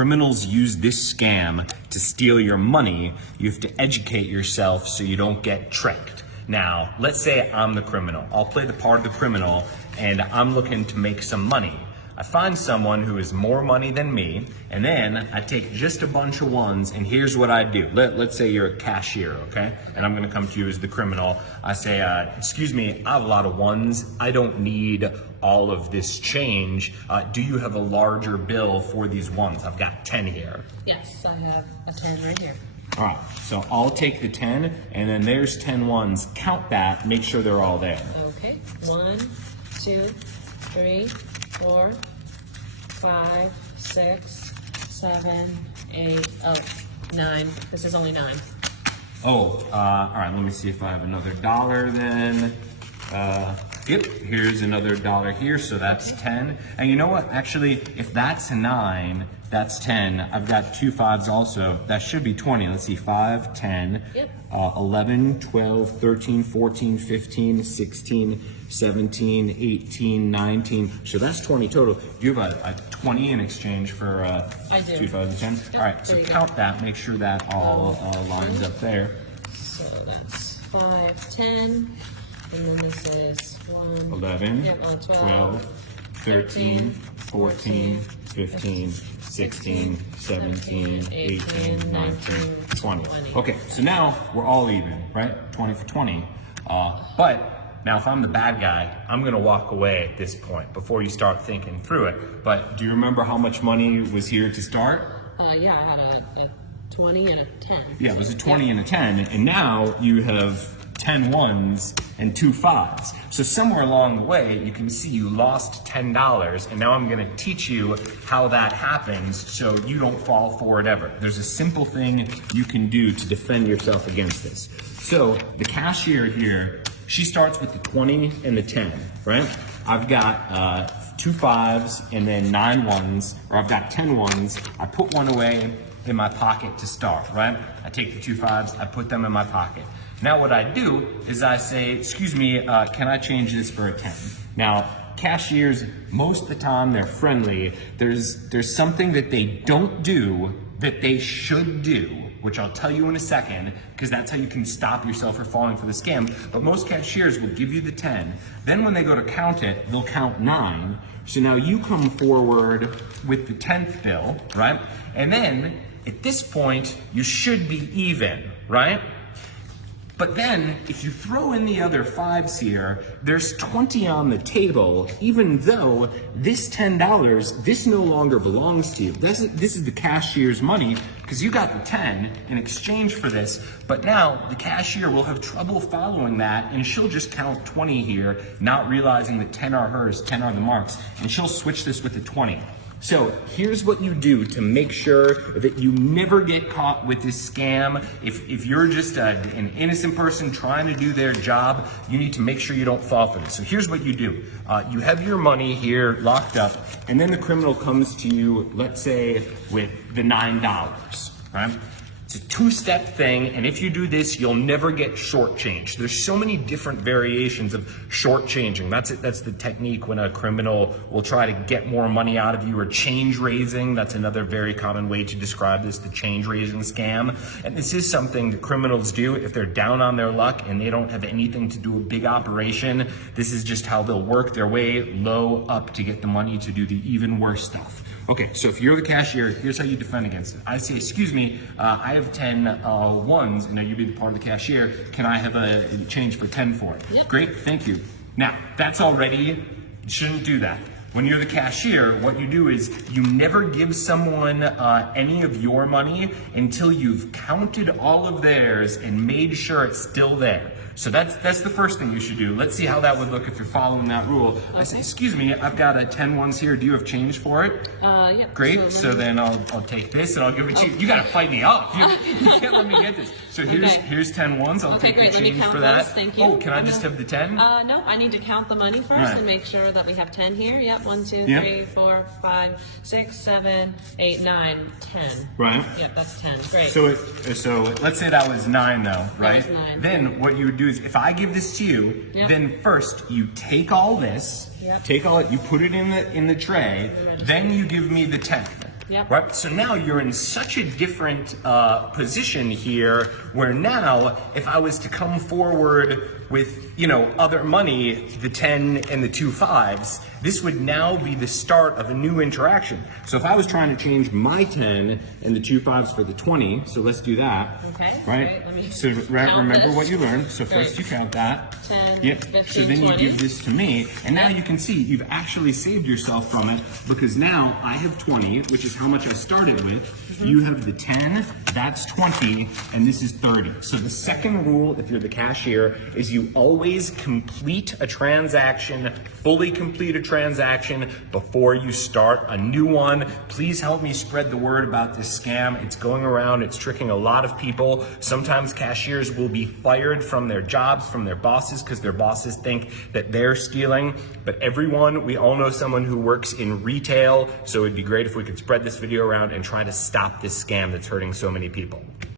criminals use this scam to steal your money, you have to educate yourself so you don't get tricked. Now, let's say I'm the criminal. I'll play the part of the criminal and I'm looking to make some money. I find someone who has more money than me, and then I take just a bunch of ones, and here's what I do. Let's say you're a cashier, okay? And I'm gonna come to you as the criminal. I say, excuse me, I have a lot of ones. I don't need all of this change. Do you have a larger bill for these ones? I've got 10 here. Yes, I have a 10 right here. All right, so I'll take the 10, and then there's 10 ones. Count that, make sure they're all there. Okay, 1, 2, 3, 4, 5, 6, 7, 8, 9. This is only 9. Oh, all right, let me see if I have another dollar then. Yep, here's another dollar here, so that's 10. And you know what, actually, if that's a 9, that's 10. I've got 2 5s also. That should be 20. Let's see, 5, 10, Yep. 11, 12, 13, 14, 15, 16, 17, 18, 19. So that's 20 total. You have a 20 in exchange for I do. 2 5s and 10? Yep, All right, so there you go. count that. Make sure that all lines up there. So that's 5, 10, and then this is 1, 11, yep, 12, 13, 14, 15, 16, 17, 18, 19, 20. Okay, so now we're all even, right? 20 for 20. But now if I'm the bad guy, I'm gonna walk away at this point before you start thinking through it. But do you remember how much money was here to start? yeah, I had a 20 and a 10. Yeah, it was a 20 and a 10, and now you have 10 ones and 2 5s. So somewhere along the way, you can see you lost $10, and now I'm gonna teach you how that happens so you don't fall for it ever. There's a simple thing you can do to defend yourself against this. So the cashier here, she starts with the 20 and the 10, right? I've got 2 5s and then 9 ones, or I've got 10 ones. I put one away in my pocket to start, right? I take the 2 5s, I put them in my pocket. Now what I do is I say, excuse me, can I change this for a 10? Now, cashiers, most of the time they're friendly. There's something that they don't do that they should do, which I'll tell you in a second, because that's how you can stop yourself from falling for the scam. But most cashiers will give you the 10. Then when they go to count it, they'll count 9. So now you come forward with the 10th bill, right? And then at this point, you should be even, right? But then, if you throw in the other 5s here, there's 20 on the table, even though this $10, this no longer belongs to you. This is the cashier's money, because you got the 10 in exchange for this, but now the cashier will have trouble following that, and she'll just count 20 here, not realizing that 10 are hers, 10 are the marks, and she'll switch this with the 20. So here's what you do to make sure that you never get caught with this scam. If you're just an innocent person trying to do their job, you need to make sure you don't fall for this. So here's what you do. You have your money here locked up, and then the criminal comes to you, let's say, with the $9, right? It's a 2-step thing, and if you do this, you'll never get shortchanged. There's so many different variations of shortchanging. That's it. That's the technique when a criminal will try to get more money out of you, or change raising. That's another very common way to describe this, the change raising scam. And this is something the criminals do if they're down on their luck and they don't have anything to do a big operation. This is just how they'll work their way low up to get the money to do the even worse stuff. Okay, so if you're the cashier, here's how you defend against it. I say, excuse me, I have 10 ones, and now you be the part of the cashier. Can I have a change for 10 for it? Yep. Great, thank you. Now, that's already, you shouldn't do that. When you're the cashier, what you do is you never give someone any of your money until you've counted all of theirs and made sure it's still there. So that's the first thing you should do. Let's see how that would look if you're following that rule. Okay. I say, excuse me, I've got 10 ones here. Do you have change for it? Yeah. Great. So then I'll take this and I'll give it to you. You gotta fight me off. You can't let me get this. So here's 10 ones. I'll take the change for that. Thank you. Oh, can I just have the 10? No, I need to count the money first Right. and make sure that we have 10 here. Yep, 1, 2, Yep. 3, 4, 5, 6, 7, 8, 9, 10. Right. Yep, that's 10. Great. So let's say that was 9 though, right? That was 9. Then what you would do is, if I give this to you, Yep. then first you take all this, Yep. take all it, you put it in the tray, then you give me the 10. Yep. Right? So now you're in such a different position here where now if I was to come forward with, you know, other money, the 10 and the 2 5s, this would now be the start of a new interaction. So if I was trying to change my 10 and the 2 5s for the 20, so let's do that. Okay. Right? Let me So count remember this. what you learned. So first Great. you count that. 10, Yep. 15, So then you 20. give this to me, and now you can see you've actually saved yourself from it because now I have 20, which is how much I started with. You have the 10, that's 20, and this is 30. So the second rule, if you're the cashier, is you always complete a transaction, fully complete a transaction before you start a new one. Please help me spread the word about this scam. It's going around, it's tricking a lot of people. Sometimes cashiers will be fired from their jobs, from their bosses, because their bosses think that they're stealing. But everyone, we all know someone who works in retail, so it'd be great if we could spread this video around and try to stop this scam that's hurting so many people.